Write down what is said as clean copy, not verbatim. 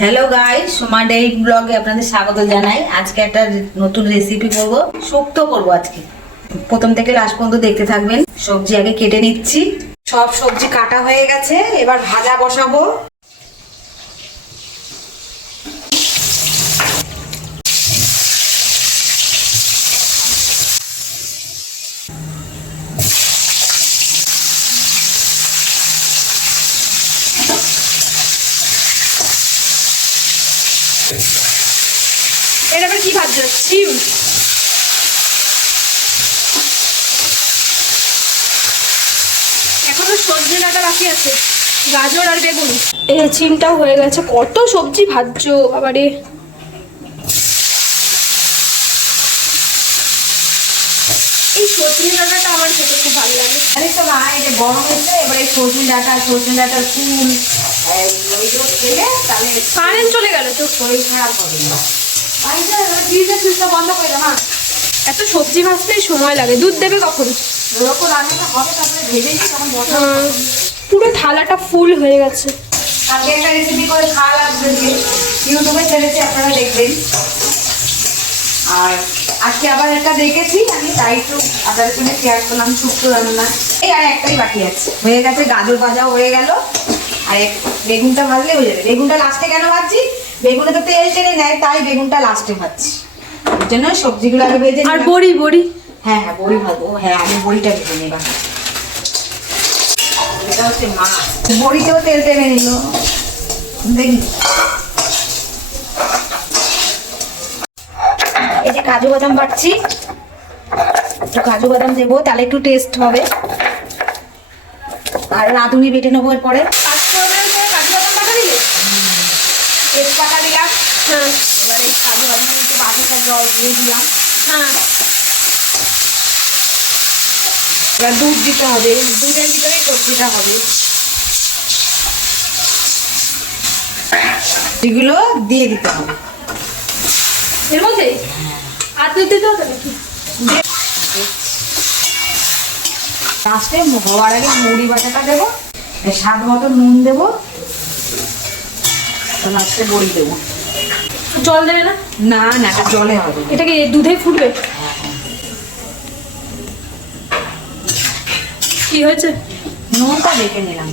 Hello guys, Soma daily ব্লগে আপনাদের স্বাগত জানাই। আজকে একটা নতুন রেসিপি করব, শুক্তো করব আজকে। প্রথম থেকে লাস্ট পর্যন্ত দেখতে থাকবেন। সবজি আগে কেটে নিচ্ছি। সব সবজি কাটা হয়ে গেছে, এবার ভাজা বসাবো। এটা আবার কি ভাজছো? সিম। এখনো সবজি কাটা বাকি আছে, গাজর আর বেগুন। এই সিমটাও হয়ে গেছে। কত সবজি ভাজছো আবারে। এই সজনে ডাঁটাটা আমার খেতে খুব ভালো লাগে। আরে তো ভাই, এটা গরম হয়েছে, এবার এই সজনে ডাঁটার ফুল ওইগুলো খেলে তাহলে কারেন্ট চলে গেল তো, শরীর খারাপ হবে না। ফ্রিজের সুইচটা বন্ধ করে দাও। হ্যাঁ, এত সবজি ভাজতেই সময় লাগে। দুধ দেবে কখন? যখন রান্নাটা হবে তারপরে ভেজেছি, তখন বসা। পুরো থালাটা ফুল হয়ে গেছে। আগে একটা রেসিপি করে খাওয়া লাগবে, ইউটিউবে ছেড়েছি, আপনারা দেখবেন। আর আজকে আবার একটা দেখেছি আমি, তাই একটু আপনাদের সঙ্গে শেয়ার করলাম শুক্তো রান্না। এই আর একটাই বাকি আছে, হয়ে গেছে। গাজর ভাজাও হয়ে গেল, আর বেগুনটা ভাজলে হয়ে যাবে। বেগুনটা লাস্টে কেন ভাজছি? বেগুনে তো তেল টেনে নেয়, তাই বেগুনটা লাস্টে ভাজছি। এর জন্য সবজিগুলো আগে ভেজে আর নিলাম। বড়ি বড়ি হ্যাঁ হ্যাঁ, বড়ি ভাজবো। হ্যাঁ, আমি বড়িটা ভেজে নিলাম। এটা হচ্ছে মাছ, বড়িতেও তেল টেনে নিল। দেখি, এই যে কাজু বাদাম বাটছি, একটু কাজু বাদাম দেবো, তাহলে একটু টেস্ট হবে। আর রাঁধুনি বেটে নেবো এরপরে। তেজপাতা দিলাম। হ্যাঁ এবারে কাজু বাদাম একটু বাটিটা জল দিয়ে দিলাম। হ্যাঁ। এবার দুধ দিতে হবে, দুধের ভিতরে সবজিটা হবে। এগুলো দিয়ে দিতে হবে এর মধ্যে আর দুধ দিতে হবে নাকি? লাস্টে হওয়ার আগে মুড়ি বাটাটা দেবো, স্বাদ মতো নুন দেবো, লাস্টে বড়ি দেবো। জল দেবে না? না না, এটা জলে হবে। এটাকে দুধে ফুটবে? কি হয়েছে? নুনটা দেখে নিলাম।